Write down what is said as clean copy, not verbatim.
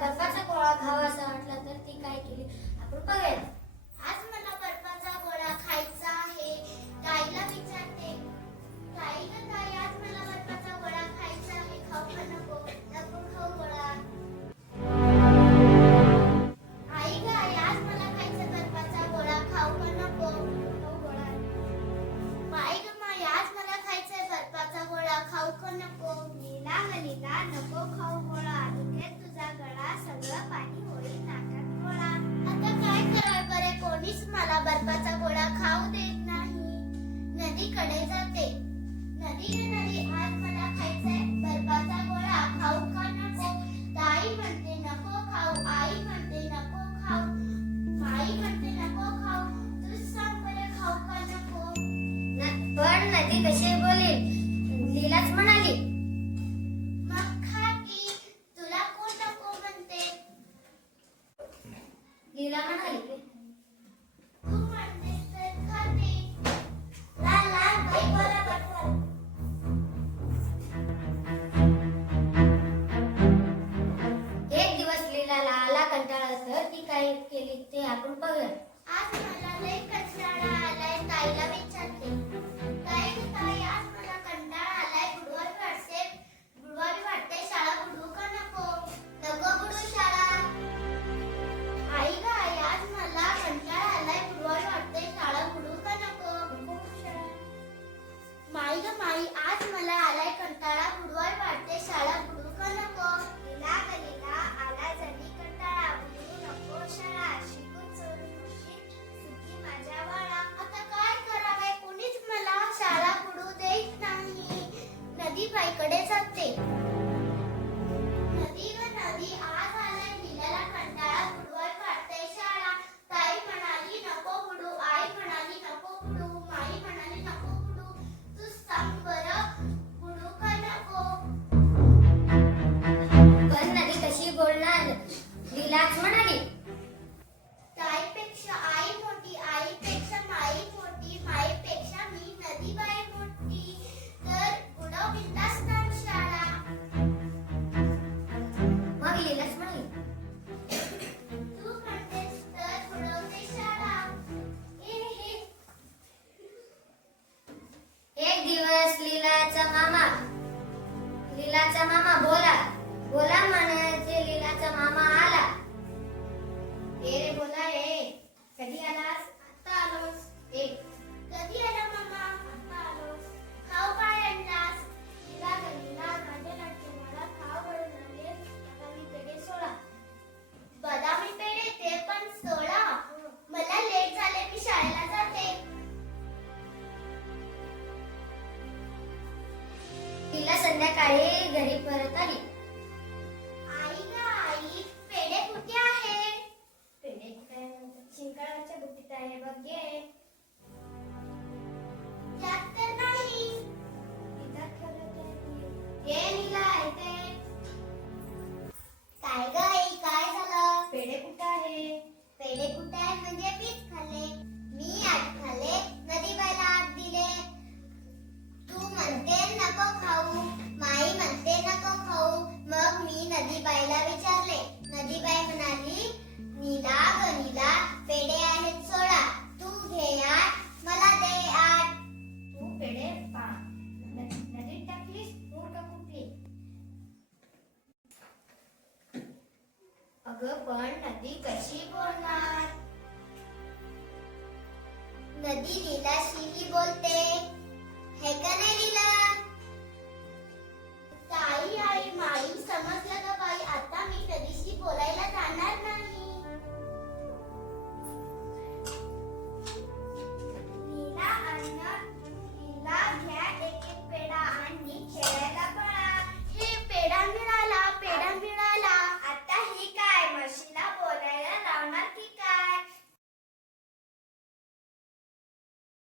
बर्फाचा गोळा खावासा वाटला तर ती काय केली आपण बघूया. आज मला बर्फाचा गोळा खायचा आहे. ताईला विचारते, ताई ग ताई, आज मला बर्फाचा गोळा खायचा आहे, खाऊ का नको? नको खाऊ गोळा. आई ग आई, आज मला खायचा बर्फाचा गोळा, खाऊ का नको? खाऊ गोळा. माई ग माई, आज मला खायचा बर्फाचा गोळा, खाऊ का नको? नीला ग नीला, नको खाऊ गोळा, इथे तुझा गळा, सगळं पाणी होईल नाकात गोळा. आता काय करावं बरे, कोणीच मला बर्फाचा गोळा खाऊ देत नाही. नदीकडे जाते, नदी ग नदी, आज मला खायचाय बर्फाचा गोळा, खाऊ का नको? ताई म्हणते नको खाऊ, आई म्हणते नको खाऊ, माई म्हणते नको खाऊ, तूच सांग बरे खाऊ का नको? पण नदी कशी बोलेल? लीलाच म्हणाली, मग खा की, तुला कोण नको म्हणते? लीला म्हणाली तू म्हणतेस तर खाते. लाल लाल बाई बोला पटकन. एक दिवस लीलाला आला कंटाळा तर ती काय केली ते आपण बघूया. आज मला लय कंटाळा आलाय, ताईला विचारते, ताई ग ताई, आज मला कंटाळा आलाय, बुडवावी वाटते, शाळा बुडवू का नको? नको बुडवू शाळा. आई ग आई, आज मला कंटाळा आलाय, बुडवावी वाटते, शाळा बुडवू का नको? नको बुडवू शाळा. माई ग माई, आज मला आलाय कंटाळा, बुडवावी वाटते, शाळा बुडवू का नको? लीला ग लीला, आला जरी कंटाळा, बुडवू नको शाळा, शिकून चोरून खुशीत सुखी माझ्या बाळा. आता काय करावे, कोणीच मला शाळा बुडवू देत नाही. नदीबाईकडे जाते, नदी ग नदी, आज आलाय लीलाला कंटाळा, बुडवावी वाटते शाळा. ताई म्हणाली नको बुडू, आई म्हणाली नको बुडू, माई म्हणाली नको बुडू, तू सांग बरं बुडू का नको? पण नदी कशी बोलणार? लीलाच म्हणाली, ताईपेक्षा आई मोठी, आईपेक्षा माई मोठी, माईपेक्षा मी नदीबाई मोठी, तर बुडव बिंदास नाम शाळा. मग लीलाच म्हणाली, तू म्हणतेस तर बुडवते शाळा. हे हे. एक दिवस लीलाचा मामा बोला म्हणायचे. लीलाचा मामा आला. ए रे बोला रे, कधी आलास? आता आलोस. ए कधी आला मामा? आता आलोस. खाऊ काय आणलास? लीला ग लीला, माझ्या लाडके मला खाऊ घालून आलेस, आता मी पेढे सोडा. बदामी पेढे, ते पण सोडा? मला लेट झाले, मी शाळेला जाते. तिला संध्याकाळी घरी परत आली. आई ग आई, पेढे कुठे आहे? पेढे कुठे आहे? शिंकाळ्याच्या बुट्टीत आहे बघ, घे. त्यात तर नाही. इथं ठेवलं ते. ये नीला, इथे. काय ग आई, काय झालं? पेढे कुठे आहे? पेढे कुठे आहे म्हणजे मीच खाल्ले. मी आत खाल्ले, नदीबाईला आत दिले. तू म्हणते नको खाऊ, माई म्हणते नको खाऊ, मग मी नदीबाईला विचारले. नदीबाई म्हणाली, नीला ग नीला, पेढे आहेत सोडा, तू घे आत, मला दे आत. तू पेढे नदीत टाकलीस, तू का कुठली? अगं पण नदी कशी बोलणार? नदी लीलाशीही बोलते, हे का नाही